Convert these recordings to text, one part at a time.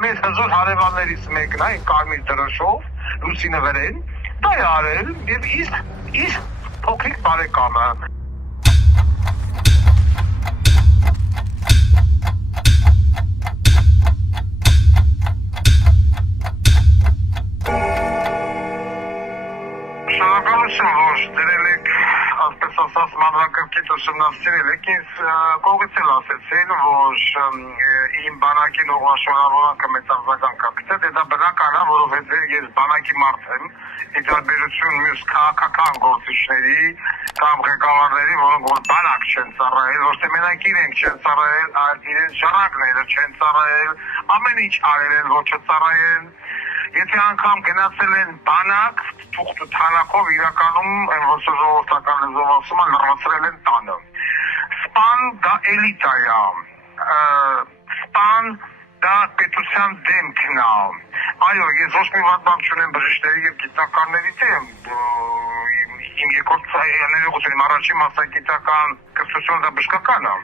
մեզ հզոր հարևաններից մեկն է, կարմիր դրոշով, լուսինը վրեն, դա է արել եւ իսկ փոքրիկ բարեկամը շնորհակալություն, որ դրել եք ասպես ասած մանրակրկիտ ուսումնասիրել եք, ինձ կողից էլ ասեցին, որ իմ բանակին ուղղաշորավորանքը մեծ արձագանք կա գտել, դա բնական է, որովհետև ես բանակի մարդ եմ, ի տարբերություն մյուս քաղաքական գործիչների կամ ղեկավարների, որոնք որ բանակ չեն ծառայել, ոչ թե մենակ իրենք չեն ծառայել, այլ իրենց ժառանգները չեն ծառայել, ամեն ինչ արել են, որ չծառայեն։ Եթե անգամ գնացել են բանակ, թուղթ թանակով իրականում այն որ ժողովրդական լեզվով ասում են լրացրել են տանը։ Սպան դա էլիտա է։ Սպան դա պետության դեմքն է։ Այո, ես ոչ մի վատ բան չունեմ բժիշկների եւ գիտնականների դեմ։ Իմ երկրորդ ներողություն, առաջին մասնագիտական կրթությունը դա բժշկական է։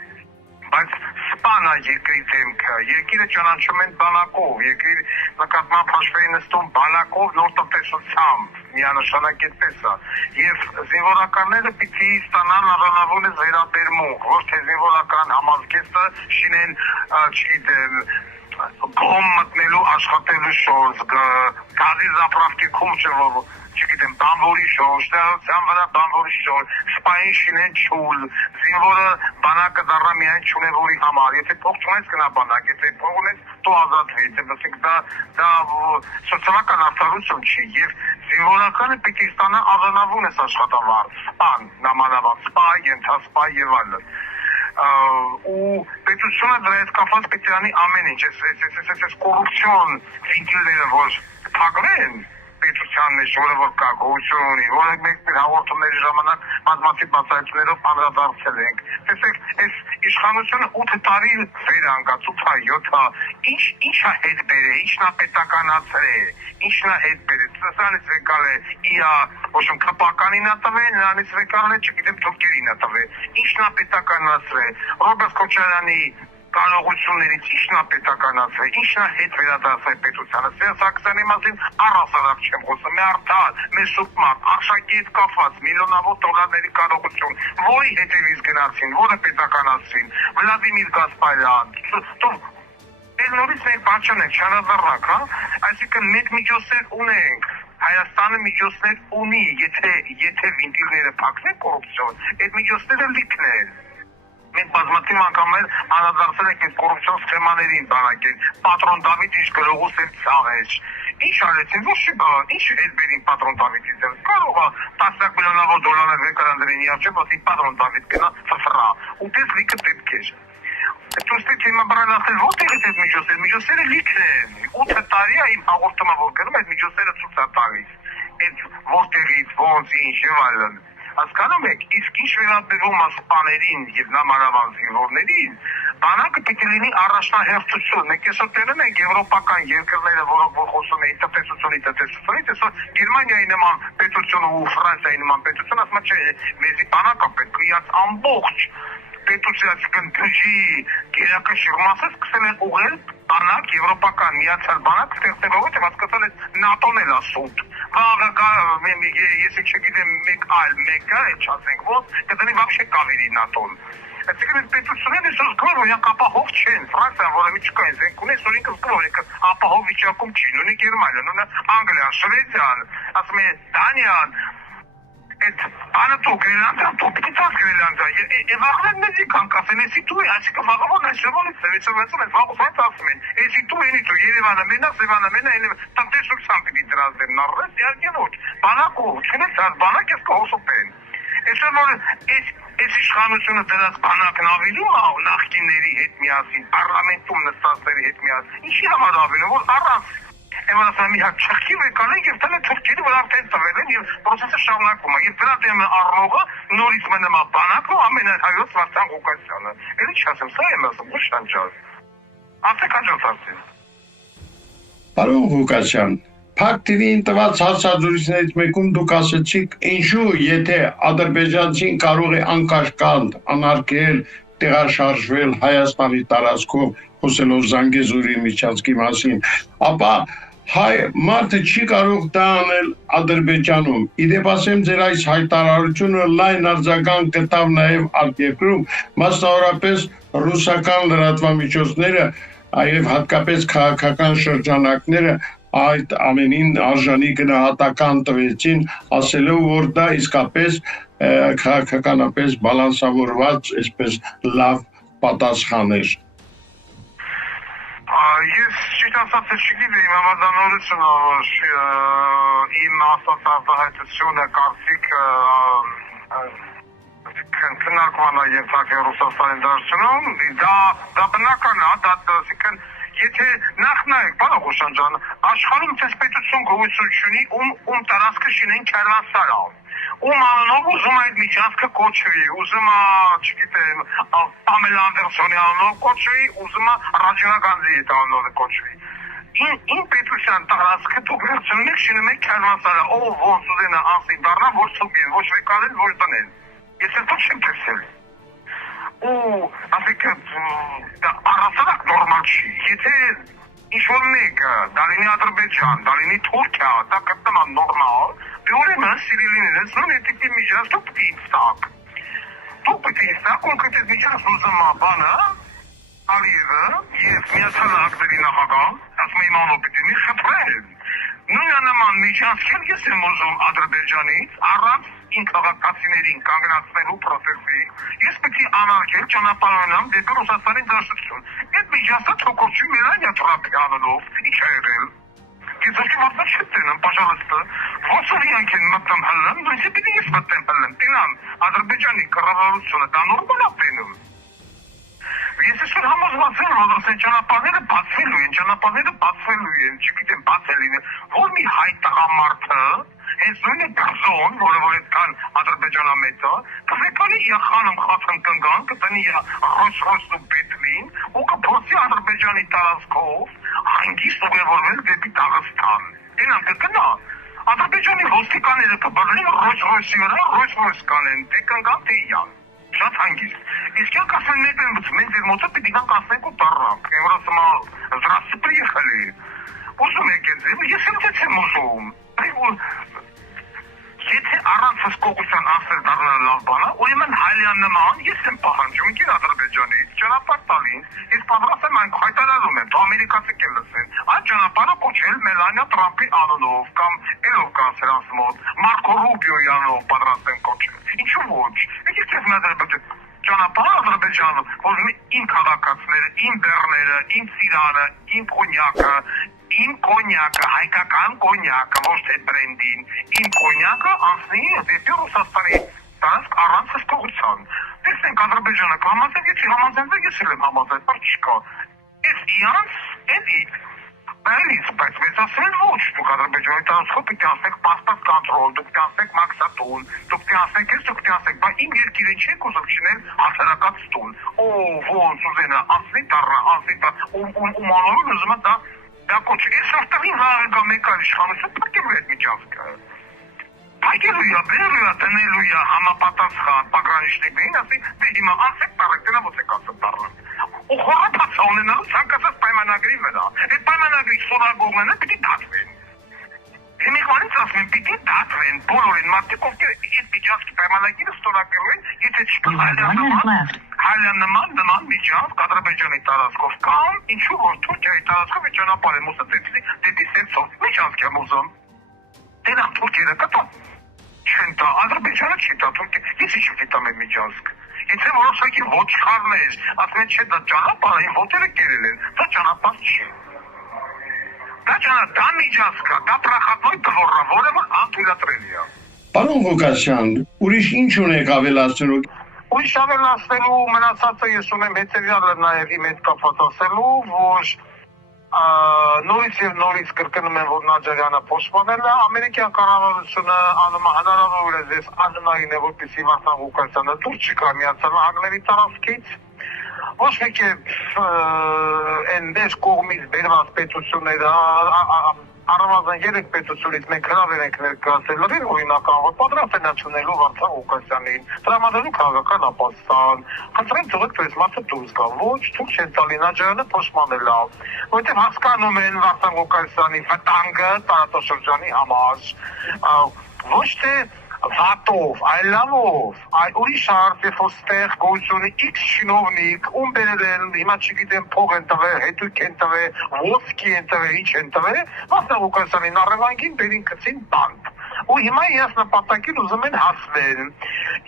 Բայց սպանա երկրի դեմքը, երկիրը ճանաչում են բանակով, երկրի նկատմամբ հաշվի նստում բանակով նոր տնտեսությամբ, միանշանակ այդպես է, եւ զինվորականները պիտի ստանան առանձնապես վերաբերմունք, ոչ թե զինվորական համազգեստը շինեն, չգիտեմ, գոմ մտնելու աշխատելու շորս, գազի զապրավտիքում չգիտեմ, բանվորի շոր, շտեղության վրա բանվորի շոր, սպային շինեն չուլ, զինվորը բանակը դառնա միայն չունևորի համար, եթե փող չունես գնա բանակ, եթե փող ունես դու ազատվի, դա սոցիալական արդարություն չի, եւ զինվորականը պիտի ստանա առանձնապես աշխատավարձ, սպան, նամանավանդ սպա, ենթասպա եւ այլն։ Ու պետությունը դրա հետ կապված պիտի անի ամեն ինչ, այս կոռուպցիոն վինտիլները, որ փակվեն պետության մեջ, որը որ կա գոյություն ունի, որը մենք հաղորդումների ժամանակ բազմաթիվ բացահայտություններով անդրադարձել ենք։ Տեսեք, այս իշխանությունը 8 տարի վեր անկած, 8-7, ինչա հետ բերե, ինչնա պետականացրե, ինչնա հետ բերե, սրանից եկալ է իա, ոչմ կպականին ատվե, նրանից եկալ է, չգիտեմ, թուրքերին ատվե, ինչնա պետականացրե, Ռոբերտ Քոչարյանի կարողություններից ինչնա պետականացրե, ինչնա հետ վերադարձել պետությանը, Սերժ Սարգսյանի մասին առհասարակ չեմ խոսում, մեհարթար, մեր սուպմատ, արշակի հետ կապված միլիոնավոր դոլարների կարողություն, որի հետևից գնացին, որը պետականացրին, Վլադիմիր Գասպարյան, նորից մենք բան չունենք, չանազառնանք, այսինքն մենք միջոցներ ունենք, Հայաստանը միջոցներ ունի, եթե վինտիլները փակվեն կոռուպցիոն, այդ միջոցները լիքն են։ Մենք բազմաթիվ անգամներ անդրադարձել ենք այդ կոռուպցիոն սխեմաներին բանակին, պատրոն Դավիթ ինչ գրողուց էր ցաղեց։ Ինչ արեցին, ոչ չի բան, ինչ հետ բերին պատրոն Դավիթից դեռ։ Կարող է 10 միլիոնավոր դոլարներ վեկարան들ին իհարկե, որ պատրոն Դավիթ գնա ֆֆրա։ Ու դες լիքը պետք է։ Դուստի թեմա բրանացել որտեղ է այդ միջոցները լիքն են։ 8 տարի է իմ հաղորդումը որ գրում այդ միջոցները ցույց է տալիս։ Այդ որտեղից, ոնց, ինչ եւ այլն։ Հասկանում եք, իսկ ինչ վերաբերում է սպաներին եւ նամանավանդ զինվորներին, բանակը պիտի լինի առաջնահերթություն։ Մենք այսօր տենում ենք եվրոպական երկրները, որոնք որ խոսում են տնտեսությունից, այսօր Գերմանիայի նման պետություն ու Ֆրանսիայի նման պետություն, ասում են, չէ, մեզի բանակը պետք է իած ամբողջ պետության բյուջի գերակշիռ մասը սկսել են ուղղել բանակ, եվրոպական միացյալ բանակ ստեղծելով, որտեղ հասկացել են ՆԱՏՕ-ն էլ ասում։ Ես չգիտեմ մեկ այլ մեկը, չասենք ոնց, կդնի вообще կավերի ՆԱՏՕ-ն։ Այսինքն պետությունները այսօր զգում են, որ ապահով չեն։ Ֆրանսիան, որը մի չկա, զենք ունի, այսօր ինքը զգում է, ապահով վիճակում չի, նույնը Գերմանիան, նույնը Անգլիան, Շվեդիան, ասում է Դանիան, այդ բանը դու Գրենլանդիան, դու պիտած Գրենլանդիա, եւ ախր մեզի կան կասենեսի դու, այսինքն վաղավոն այս շվալից ծավեցում են, վաղուց ասում են, էսի դու էնի դու Երևանը մենա, Սևանը մենա, տնտեսությամբ պիտի դրած դեն նառես, իհարկե ոչ, բանակով, չունես այդ բանակ ես կհոսոպեն։ Այսօր որ այս իշխանությունը դրած բանակն ավելում է նախկինների հետ միասին, պարլամենտում նստածների հետ միասին, ինչի համար ավելում, որ առանց Էվանասան մի հատ չխքի վեկալ են և տել է թուրքերի վրա արդեն տվել են և պրոցեսը շարունակվում է և դրա դեմ առնողը նորից մնում է բանակն ու ամենահայոց Վարդան Ղուկասյանը։ Էլի չասեմ, սա եմ ասում, ոչ շանջար։ Ասեք հաջորդ հարցին։ Պարոն Ղուկասյան, Փակ TV-ին տված հարցազրույցներից մեկում դուք ասեցիք, ինչու եթե ադրբեջանցին կարող է անկաշկանդ անարգել, տեղաշարժվել Հայաստանի տարածքով, խոսելով Զանգեզուրի միջանցքի մասին, ապա հայ մարդը չի կարող դա անել Ադրբեջանում։ Իդեպ ասեմ, ձեր այս հայտարարությունը լայն արձագանք գտավ նաև արտերկրում, մասնավորապես ռուսական լրատվամիջոցները, այև հատկապես քաղաքական շրջանակները այդ ամենին արժանի գնահատական տվեցին, ասելով, որ դա իսկապես քաղաքականապես բալանսավորված, այսպես լավ պատասխան էր։ Ես ճիշտ ասած չգիտեի համաձայնությունը, որ իմ ասած արտահայտությունը կարծիքը քննարկման ենթարկել Ռուսաստանի դաշտում, դա բնական է, դա եթե նախ նայեք, պարոն Ղուշան ջան, աշխարհում տեսպետություն գոյություն չունի, ում տարածքը շինեն Քերվանսարը, ում անունով ուզում այդ միջանցքը կոչվի, ուզում է, չգիտեմ, Պամելա Անդերսոնի անունով կոչվի, ուզում է Ռաջիվ Գանդիի անունով կոչվի։ Իմ պետության տարածքը դուք վերցնում եք շինում եք Քերվանսարը, ով ոնց ուզենա անսի դառնա, ոչ ցուգեն, ոչ վեկալեն, ոչ տնեն։ Ես էլ չեմ տեսել։ Ու ասեք առասարակ նորմալ չի։ Եթե ինչ-որ մեկը, դա լինի Ադրբեջան, դա լինի Թուրքիա, դա գտնվում է նորմալ, ուրեմն սիրելիներս նույն էթիկի միջանց դուք պիտի ստակ։ Դուք պիտի ստակ, կոնկրետ այդ միջանց ուզում է բանը, Ալիևը և Միացյալ Նահանգների նախագահ, ասում եմ իմանով պիտի մի խփրել։ Նույնանման միջանցքեր ես եմ ուզում Ադրբեջանից, առանց իմ քաղաքացիներին կանգնացնելու պրոցեսի, ես պիտի անարգել ճանապարհանամ դեպի Ռուսաստանի Դաշնություն։ Այդ միջանցքը թոքորչի Մելանիա Թրամփի անունով, ինչ է եղել։ Ես ոչ ոք չտենեմ, պաշարստը, ոչ իրանք են մտնում հլն, նույնիսկ պիտի ես մտնեմ հլն, տենամ Ադրբեջանի կառավարությունը դա նորմալ է տենում։ Ես այսօր համոզված եմ, որ ասեն ճանապարհները բացվելու են, չգիտեմ բացել լինել, որ մի հայ տղամարդը, հենց նույն է բրզոն, որը որ այդքան Ադրբեջանամետը, կվեկանի իախանում խաթն կնգան, կտնի ռոս-ռոսն ու բետլին, ու կփորձի Ադրբեջանի տարածքով հանգիստ ուղևորվել դեպի Դաղստան։ Տենամ կգնա, Ադրբեջանի ոստիկանները կբռնեն ռոս-ռոսի վրա, ռոս-ռոս կանեն, թե կնգան, թե իան։ Շատ հանգիստ։ Իսկ յանք ասեն մեկ են բծում, մենք ձեր մոտը պիտի գանք ասենք ու տարրանք, որ ասում է, «Здравствуйте, приехали»։ Ուզում եք են ձեր, ես եմ ձեզ եմ ուզում։ Եթե առանց հսկողության ասել դառնալ լավ բան է, ուրեմն Հալյան նման ես եմ պահանջում ինքն Ադրբեջանից ճանապարհ տալին, ես պատրաստ եմ այն հայտարարում եմ, դու ամերիկացի կեն լսեն, այդ ճանապարհը կոչել Մելանիա Թրամփի անունով կամ ելով կան սրանց մոտ, Մարկո Ռուբիոյի անունով պատրաստ եմ կոչել։ Ինչու ոչ։ Եկեք ձեզ մետր ճանապարհ Ադրբեջանը, որ իմ քաղաքացիները, իմ բեռները, իմ ծիրանը, իմ կոնյակը, հայկական կոնյակը, ոչ թե բրենդին, իմ կոնյակը անցնի դեպի Ռուսաստանի տարածք առանց հսկողության։ Տեսնենք Ադրբեջանը կհամաձայն, եթե համաձայնվեք, ես էլ եմ համաձայն, բայց չկա։ Ես իրանց էլի Բայց մեզ ասել ոչ, դուք Ադրբեջանի տարածքով պիտի անցնեք պասպորտ կոնտրոլ, դուք պիտի անցնեք մաքսատուն, դուք պիտի անցնեք ես, դուք պիտի անցնեք, բայց իմ երկիրը չեք ուզում չինել հասարակած տուն։ Ոնց ուզենա, անցնի դառնա, ում անորում ուզում է դա կոչի։ Ես ավտովին վաղը մեկ այլ իշխանություն պակելու այդ միջանցքը։ Պակելու է, բերելու է, տնելու է, համապատասխան, պագրանիշնիկներին, ասի, դե հիմա անցեք տարեք, դենա ոնց եք ասել դառնալ։ Ու խորապացա ունենալու ցանկացած պայմանագրի վրա։ Այդ պայմանագրի ստորագրողները պիտի դատվեն։ Հիմիկվանից ասում են, պիտի դատվեն բոլորին մարդիկ, ովքեր այդ միջանցքի պայմանագիրը ստորագրել են, եթե չկա Հալյան նման միջանցք Ադրբեջանի տարածքով կամ ինչու որ Թուրքիայի տարածքով է ճանապարհ եմ ուզում դեպի Սերտսով միջանցք եմ ուզում։ Դենամ Թուրքիերը կտա։ Չեն տա, Ադրբեջանը չի տա, Թուրքիա, ես ինչ կտամ այդ միջանցք։ Եթե որոշակի ոչխարներ, ասում են չէ, դա ճանապարհ է, ոտերը կերել են, դա ճանապարհ չի։ Դա միջանցք է, դա պրախատնոյ դվոռա, որը որ անթույլատրելի է։ Պարոն Ղուկասյան, ուրիշ ինչ ունեք ավելացնելու։ Ուրիշ ավելացնելու մնացածը ես ունեմ հետևյալը նաև իմ հետ կապված ասելու, որ նորից եւ նորից կրկնում եմ, որ Նաջարյանը փոշմանել է, ամերիկյան կառավարությունը անում է հնարավորինս անհնարին է, որպեսզի Վահրամ Ղուկասյանը դուրս չգա Միացյալ Նահանգների տարածքից, ոչ մի կերպ այն դες կողմից բերված պետությունները առավազն 3 պետությունից մենք հրավեր ենք ներկայացել լրիվ օրինական, որ պատրաստ են աչունելու Վարդան Ղուկասյանին, տրամադրելու քաղաքական ապաստան, խնդրեմ թողեք այս մարդը դուրս գա, ոչ, թող չեն տալի Նաջարյանը փոշմանել է, որովհետև հասկանում են Վարդան Ղուկասյանի վտանգը տարածաշրջանի համար, ոչ թե վատով, այլ լավով, ուրիշ հարց է, որ ստեղ գույցունի X շինովնիկ, ում բերել են, հիմա չգիտեմ փող են տվել, հետույք են տվել, ոսկի են տվել, ինչ են տվել, Վարդան Ղուկասյանին առևանգին բերին գցին բանտ։ Ու հիմա իրաց նպատակին ուզում են հասնել։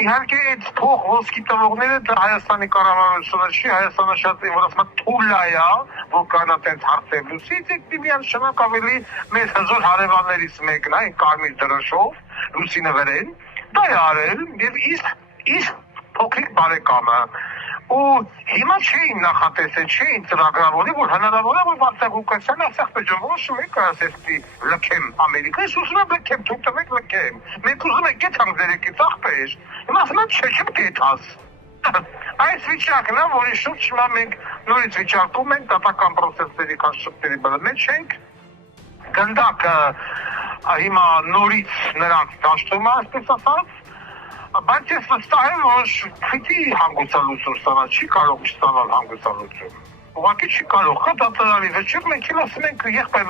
Իհարկե այդ փող ոսկի տվողները դա Հայաստանի կառավարությունը չի, Հայաստանը շատ որ ասում է թուլա է, որ կանա տենց հարցեր լուծի, դեպի միանշանակ ավելի մեծ հզոր հարևաններից մեկն է, կարմիր դրոշով լուսինը վրեն, դա է արել և իսկ փոքրիկ բարեկամը ու հիմա չէին նախատեսել, չէին ծրագրավորել, որ հնարավոր է, որ Վարդան Ղուկասյանը ասեղ պեջում, ոչ մեկ ասեցի լքեմ Ամերիկա, ես ուզում եմ լքեմ, թող տվեք լքեմ, մենք ուզում ենք գետանք դերեկից աղբեր, հիմա ասում եմ չէ, չեմ գետաս։ Այս վիճակն է, որի շուրջ հիմա մենք նորից վիճակում ենք դատական պրոցեսների քաշշուկների բլմեջ ենք, գնդակը հիմա նորից նրանց դաշտում է, այսպես ասած, բայց ես վստահ եմ, որ պիտի հանգուցալուծում ստանա, չի կարող չստանալ հանգուցալուծում։ Ուղղակի չի կարող, խա դատարանի վեճեր մենք էլ ասում ենք եղբայր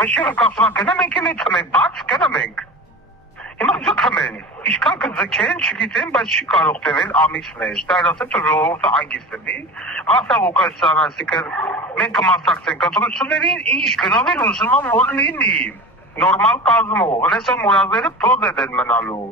վեճերը կասում գնամ ենք էլ էցնենք, բաց գնամ ենք։ Հիմա ձգում են, ինչքան կձգեն, չգիտեմ, բայց չի կարող տևել ամիսներ, դա էլ ասեմ, որ ժողովուրդը հանգիստ լինի, Վարդան Ղուկասյանը, այսինքն մենք կմասնակցենք ընտրություններին, ինչ գնով էլ ուզում եմ որ լինի, նորմալ կազմով, հենց որ մուրազները պրոզետ են մնալու։